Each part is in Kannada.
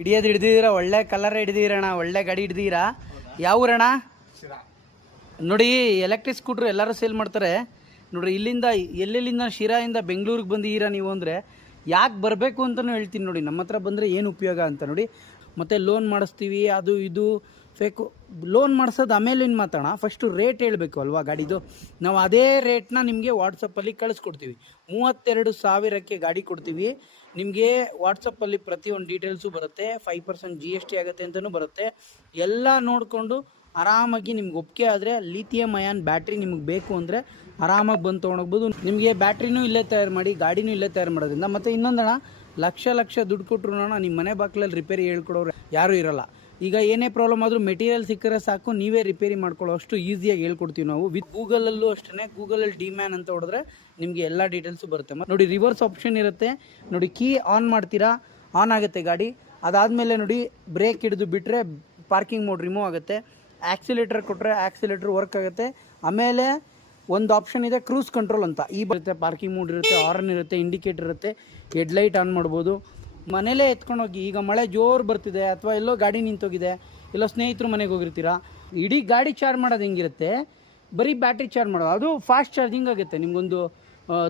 ಹಿಡಿಯೋದು ಹಿಡ್ದಿದ್ದೀರಾ, ಒಳ್ಳೆ ಕಲರ್ ಹಿಡ್ದಿದ್ದೀರಣ್ಣ, ಒಳ್ಳೆ ಗಾಡಿ ಹಿಡ್ದಿದ್ದೀರಾ. ಯಾವ ಊರಣ್ಣ? ನೋಡಿ ಎಲೆಕ್ಟ್ರಿಕ್ ಸ್ಕೂಟ್ರ್ ಎಲ್ಲರೂ ಸೇಲ್ ಮಾಡ್ತಾರೆ ನೋಡ್ರಿ. ಇಲ್ಲಿಂದ ಎಲ್ಲೆಲ್ಲಿಂದ ಶಿರಾಯಿಂದ ಬೆಂಗಳೂರಿಗೆ ಬಂದಿದ್ದೀರಾ ನೀವು ಅಂದರೆ ಯಾಕೆ ಬರಬೇಕು ಅಂತಲೂ ಹೇಳ್ತೀನಿ ನೋಡಿ. ನಮ್ಮ ಹತ್ರ ಬಂದರೆ ಏನು ಉಪಯೋಗ ಅಂತ ನೋಡಿ. ಮತ್ತು ಲೋನ್ ಮಾಡಿಸ್ತೀವಿ, ಅದು ಇದು ಫೇಕು. ಲೋನ್ ಮಾಡಿಸೋದು ಆಮೇಲೆ ಏನು ಮಾತಾಡೋಣ, ಫಸ್ಟು ರೇಟ್ ಹೇಳಬೇಕು ಅಲ್ವಾ ಗಾಡಿದು. ನಾವು ಅದೇ ರೇಟ್ನ ನಿಮಗೆ ವಾಟ್ಸಪ್ಪಲ್ಲಿ ಕಳಿಸ್ಕೊಡ್ತೀವಿ. 32,000ಕ್ಕೆ ಗಾಡಿ ಕೊಡ್ತೀವಿ ನಿಮಗೆ. ವಾಟ್ಸಪ್ಪಲ್ಲಿ ಪ್ರತಿಯೊಂದು ಡೀಟೇಲ್ಸು ಬರುತ್ತೆ. 5% GST ಆಗುತ್ತೆ ಅಂತಲೂ ಬರುತ್ತೆ. ಎಲ್ಲ ನೋಡಿಕೊಂಡು ಆರಾಮಾಗಿ ನಿಮ್ಗೆ ಒಪ್ಪಿಗೆ ಆದರೆ ಲಿಥಿಯಂ ಅಯಾನ್ ಬ್ಯಾಟ್ರಿ ನಿಮಗೆ ಬೇಕು ಅಂದರೆ ಆರಾಮಾಗಿ ಬಂದು ತೊಗೊಂಡೋಗ್ಬೋದು. ನಿಮಗೆ ಬ್ಯಾಟ್ರಿನೂ ಇಲ್ಲೇ ತಯಾರು ಮಾಡಿ, ಗಾಡಿನೂ ಇಲ್ಲೇ ತಯಾರು ಮಾಡೋದ್ರಿಂದ. ಮತ್ತು ಇನ್ನೊಂದಣ್ಣ, ಲಕ್ಷ ದುಡ್ಡು ಕೊಟ್ಟರು ನಿಮ್ಮ ಮನೆ ಬಾಗಿಲಲ್ಲಿ ರಿಪೇರಿ ಹೇಳ್ಕೊಡೋರು ಯಾರೂ ಇರೋಲ್ಲ. ಈಗ ಏನೇ ಪ್ರಾಬ್ಲಮ್ ಆದರೂ ಮೆಟೀರಿಯಲ್ ಸಿಕ್ಕರೆ ಸಾಕು, ನೀವೇ ರಿಪೇರಿ ಮಾಡ್ಕೊಳ್ಳೋ ಅಷ್ಟು ಈಸಿಯಾಗಿ ಹೇಳ್ಕೊಡ್ತೀವಿ ನಾವು. ವಿತ್ ಗೂಗಲಲ್ಲೂ ಅಷ್ಟೇ, ಗೂಗಲಲ್ಲಿ ಡಿಮ್ಯಾನ್ ಅಂತ ಹೊಡೆದ್ರೆ ನಿಮಗೆ ಎಲ್ಲ ಡೀಟೇಲ್ಸು ಬರುತ್ತೆ. ಮತ್ತು ನೋಡಿ ರಿವರ್ಸ್ ಆಪ್ಷನ್ ಇರುತ್ತೆ ನೋಡಿ. ಕೀ ಆನ್ ಮಾಡ್ತೀರಾ, ಆನ್ ಆಗುತ್ತೆ ಗಾಡಿ. ಅದಾದಮೇಲೆ ನೋಡಿ ಬ್ರೇಕ್ ಹಿಡಿದು ಬಿಟ್ಟರೆ ಪಾರ್ಕಿಂಗ್ ಮೋಡ್ ರಿಮೂವ್ ಆಗುತ್ತೆ. ಆ್ಯಕ್ಸಿಲೇಟರ್ ಕೊಟ್ಟರೆ ಆ್ಯಕ್ಸಿಲೇಟರ್ ವರ್ಕ್ ಆಗುತ್ತೆ. ಆಮೇಲೆ ಒಂದು ಆಪ್ಷನ್ ಇದೆ ಕ್ರೂಸ್ ಕಂಟ್ರೋಲ್ ಅಂತ, ಈ ಬರುತ್ತೆ. ಪಾರ್ಕಿಂಗ್ ಮೋಡ್ ಇರುತ್ತೆ, ಹಾರ್ನ್ ಇರುತ್ತೆ, ಇಂಡಿಕೇಟರ್ ಇರುತ್ತೆ, ಹೆಡ್ಲೈಟ್ ಆನ್ ಮಾಡ್ಬೋದು. ಮನೇಲೇ ಎತ್ಕೊಂಡೋಗಿ, ಈಗ ಮಳೆ ಜೋರು ಬರ್ತಿದೆ ಅಥವಾ ಎಲ್ಲೋ ಗಾಡಿ ನಿಂತೋಗಿದೆ, ಎಲ್ಲೋ ಸ್ನೇಹಿತರು ಮನೆಗೆ ಹೋಗಿರ್ತೀರಾ, ಇಡೀ ಗಾಡಿ ಚಾರ್ಜ್ ಮಾಡೋದು ಹೆಂಗಿರುತ್ತೆ, ಬರೀ ಬ್ಯಾಟ್ರಿ ಚಾರ್ಜ್ ಮಾಡೋದು. ಅದು ಫಾಸ್ಟ್ ಚಾರ್ಜಿಂಗ್ ಆಗುತ್ತೆ. ನಿಮ್ಗೊಂದು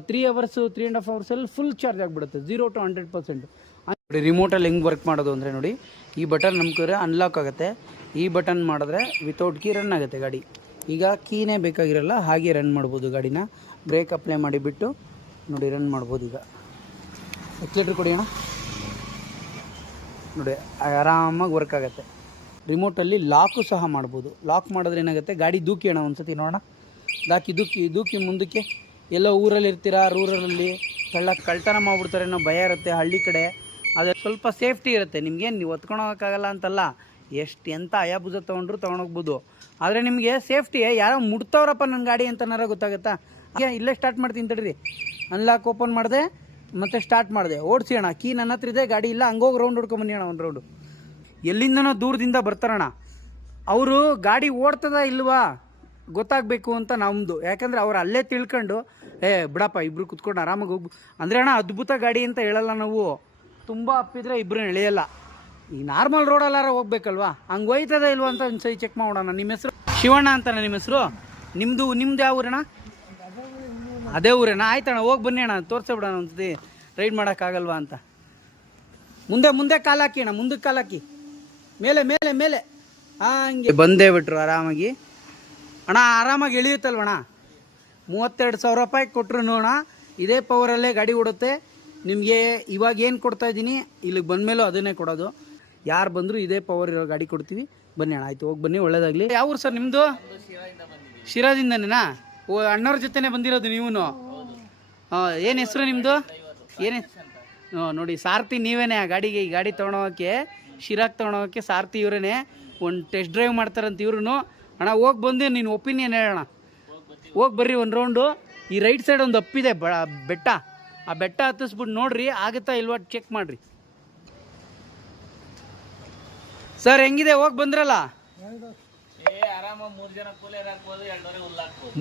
3 hours 3.5 hours ಫುಲ್ ಚಾರ್ಜ್ ಆಗಿಬಿಡುತ್ತೆ, 0 to 100%. ನೋಡಿ ರಿಮೋಟಲ್ಲಿ ಹೆಂಗೆ ವರ್ಕ್ ಮಾಡೋದು ಅಂದರೆ ನೋಡಿ, ಈ ಬಟನ್ ನಮ್ಗೆ ಅನ್ಲಾಕ್ ಆಗುತ್ತೆ. ಈ ಬಟನ್ ಮಾಡಿದ್ರೆ ವಿತೌಟ್ ಕೀ ರನ್ ಆಗುತ್ತೆ ಗಾಡಿ. ಈಗ ಕೀನೇ ಬೇಕಾಗಿರಲ್ಲ, ಹಾಗೆ ರನ್ ಮಾಡ್ಬೋದು ಗಾಡಿನ. ಬ್ರೇಕ್ ಅಪ್ಲೈ ಮಾಡಿಬಿಟ್ಟು ನೋಡಿ ರನ್ ಮಾಡ್ಬೋದು. ಈಗ ಎಕ್ಸಿಲೇಟರ್ ಕೊಡಿ ಅಣ್ಣ, ನೋಡಿ ಆರಾಮಾಗಿ ವರ್ಕ್ ಆಗುತ್ತೆ. ರಿಮೋಟಲ್ಲಿ ಲಾಕು ಸಹ ಮಾಡ್ಬೋದು. ಲಾಕ್ ಮಾಡಿದ್ರೆ ಏನಾಗುತ್ತೆ, ಗಾಡಿ ದೂಕಿ ಅಣ್ಣ ಒಂದ್ಸತಿ ನೋಡೋಣ. ದೂಕಿ ಮುಂದಕ್ಕೆ. ಎಲ್ಲೋ ಊರಲ್ಲಿ ಇರ್ತೀರಾ, ರೂರಲಲ್ಲಿ ಕಳ್ತನ ಮಾಡಿಬಿಡ್ತಾರೆ ಅನ್ನೋ ಭಯ ಇರುತ್ತೆ. ಹಳ್ಳಿ ಕಡೆ ಅದು ಸ್ವಲ್ಪ ಸೇಫ್ಟಿ ಇರುತ್ತೆ ನಿಮಗೆ. ನೀವು ಹೊತ್ಕೊಂಡೋಗೋಕ್ಕಾಗಲ್ಲ ಅಂತಲ್ಲ, ಎಂಥ ಅಯಾಬುಜ ತೊಗೊಂಡೋಗ್ಬೋದು. ಆದರೆ ನಿಮಗೆ ಸೇಫ್ಟಿ, ಯಾರೋ ಮುಡ್ತವ್ರಪ್ಪ ನನ್ನ ಗಾಡಿ ಅಂತನಾರ ಗೊತ್ತಾಗುತ್ತಾ. ಇಲ್ಲೇ ಸ್ಟಾರ್ಟ್ ಮಾಡ್ತೀನಿ ತಡ್ರಿ. ಅನ್ಲಾಕ್ ಓಪನ್ ಮಾಡಿದೆ, ಮತ್ತೆ ಸ್ಟಾರ್ಟ್ ಮಾಡಿದೆ, ಓಡಿಸಿ ಅಣ್ಣ. ಕೀ ನನ್ನ ಹತ್ರ ಇದೆ, ಗಾಡಿ ಇಲ್ಲ, ಹಂಗೋಗಿ ರೌಂಡ್ ಹೊಡ್ಕೊಂಬನ್ನಿ ಅಣ್ಣ. ಒಂದು ರೌಂಡು ಎಲ್ಲಿಂದನೋ ದೂರದಿಂದ ಬರ್ತಾರಣ್ಣ. ಅವರು ಗಾಡಿ ಓಡ್ತದ ಇಲ್ವಾ ಗೊತ್ತಾಗಬೇಕು ಅಂತ ನಮ್ಮದು. ಯಾಕಂದರೆ ಅವ್ರು ಅಲ್ಲೇ ತಿಳ್ಕೊಂಡು ಬಿಡಪ್ಪ ಇಬ್ಬರು ಕುತ್ಕೊಂಡು ಆರಾಮಾಗಿ ಹೋಗ್ಬೋದು ಅಂದರೆ ಅಣ್ಣ, ಅದ್ಭುತ ಗಾಡಿ ಅಂತ ಹೇಳಲ್ಲ ನಾವು. ತುಂಬ ಅಪ್ಪಿದ್ರೆ ಇಬ್ಬರು ಎಳೆಯಲ್ಲ. ಈ ನಾರ್ಮಲ್ ರೋಡಲ್ಲಾರ ಹೋಗ್ಬೇಕಲ್ವಾ, ಹಂಗೆ ಹೋಯ್ತದ ಇಲ್ವಾ ಅಂತ ಒಂದು ಸರಿ ಚೆಕ್ ಮಾಡೋಣ. ನಿಮ್ಮ ಹೆಸರು ಶಿವಣ್ಣ ಅಂತಾನೆ ನಿಮ್ಮ ಹೆಸರು? ನಿಮ್ಮದು ಯಾವ ಊರಣ್ಣ? ಅದೇ ಊರೇನಾ? ಆಯ್ತಣ್ಣ, ಹೋಗಿ ಬನ್ನಿ ಅಣ್ಣ, ತೋರಿಸ್ಬಿಡೋಣ ಒಂದ್ಸತಿ, ರೈಡ್ ಮಾಡೋಕ್ಕಾಗಲ್ವಾ ಅಂತ. ಮುಂದೆ ಕಾಲಾಕಿ ಅಣ್ಣ, ಮುಂದಕ್ಕೆ ಕಾಲಾಕಿ, ಮೇಲೆ ಹಂಗೆ ಬಂದೇ ಬಿಟ್ರು ಆರಾಮಾಗಿ. ಅಣ್ಣ ಆರಾಮಾಗಿ ಎಳಿಯುತ್ತಲ್ವಣ್ಣ. 32,000 ರೂಪಾಯಿ ಕೊಟ್ಟರು ನೋಣ, ಇದೇ ಪವರಲ್ಲೇ ಗಾಡಿ ಓಡುತ್ತೆ ನಿಮಗೆ. ಇವಾಗ ಏನು ಕೊಡ್ತಾಯಿದ್ದೀನಿ, ಇಲ್ಲಿಗೆ ಬಂದಮೇಲೂ ಅದನ್ನೇ ಕೊಡೋದು. ಯಾರು ಬಂದರೂ ಇದೇ ಪವರ್ ಇರೋ ಗಾಡಿ ಕೊಡ್ತೀವಿ. ಬನ್ನಿ ಅಣ್ಣ, ಆಯಿತು, ಹೋಗಿ ಬನ್ನಿ, ಒಳ್ಳೇದಾಗಲಿ. ಯಾವ ಊರು ಸರ್ ನಿಮ್ಮದು? ಶಿರಾದಿಂದನೇನಾ? ಓ, ಅಣ್ಣವ್ರ ಜೊತೆನೇ ಬಂದಿರೋದು ನೀವು? ಏನು ಹೆಸರು ನಿಮ್ಮದು? ಏನೇ ನೋಡಿ, ಸಾರಥಿ ನೀವೇನೇ ಆ ಗಾಡಿಗೆ. ಈ ಗಾಡಿ ತೊಗೊಳೋಕ್ಕೆ, ಶಿರಾಕ್ ತೊಗೊಳೋಕ್ಕೆ ಸಾರಥಿ ಇವರೇನೆ. ಒಂದು ಟೆಸ್ಟ್ ಡ್ರೈವ್ ಮಾಡ್ತಾರಂತ ಇವ್ರು. ಅಣ್ಣ ಹೋಗಿ ಬಂದು ನೀನು ಒಪಿನಿಯನ್ ಹೇಳೋಣ. ಹೋಗಿ ಬರ್ರಿ ಒಂದು ರೌಂಡು. ಈ ರೈಟ್ ಸೈಡ್ ಒಂದು ಅಪ್ಪಿದೆ ಬೆಟ್ಟ, ಆ ಬೆಟ್ಟ ಹತ್ತಿಸ್ಬಿಟ್ಟು ನೋಡ್ರಿ, ಆಗುತ್ತಾ ಇಲ್ವಾ ಚೆಕ್ ಮಾಡಿರಿ. ಸರ್ ಹೆಂಗಿದೆ, ಹೋಗಿ ಬಂದ್ರಲ್ಲ?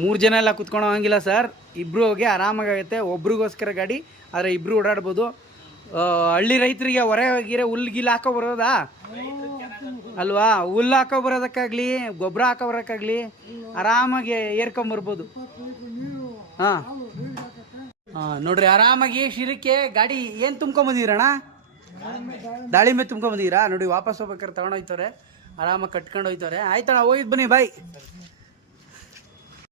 3 ಜನ ಎಲ್ಲ ಕುತ್ಕೊಳ್ಳೋ ಹಂಗಿಲ್ಲ ಸರ್, ಇಬ್ಬರು ಹೋಗಿ ಆರಾಮಾಗುತ್ತೆ. ಒಬ್ರಿಗೋಸ್ಕರ ಗಾಡಿ, ಆದರೆ ಇಬ್ಬರು ಓಡಾಡ್ಬೋದು. ಹಳ್ಳಿ ರೈತರಿಗೆ ಹೊರಗಿರೋ ಹುಲ್ಗಿಲ್ಲ ಹಾಕೋ ಬರೋದಾ ಅಲ್ವಾ? ಹುಲ್ಲು ಹಾಕೋ ಬರೋದಕ್ಕಾಗಲಿ, ಗೊಬ್ಬರ ಹಾಕೋ ಬರೋಕ್ಕಾಗಲಿ ಆರಾಮಾಗಿ ಏರ್ಕೊಂಬರ್ಬೋದು. ಹಾಂ ನೋಡ್ರಿ, ಆರಾಮಾಗಿ ಶಿರಕ್ಕೆ ಗಾಡಿ ಏನು ತುಂಬ್ಕೊಂಬಂದಿರಣ್ಣ? ದಾಳಿಂಬೆ ತುಂಬ್ಕೊಂಬಂದಿರಾ ನೋಡಿ. ವಾಪಸ್ ಹೋಗ್ಬೇಕಾದ್ರೆ ತೊಗೊಂಡೋಯ್ತವ್ರೆ, ಆರಾಮಾಗಿ ಕಟ್ಕೊಂಡು ಹೋಯ್ತವ್ರೆ. ಆಯ್ತಣ್ಣ, ಹೋಗಿದ್ದು ಬನ್ನಿ, ಬಾಯ್.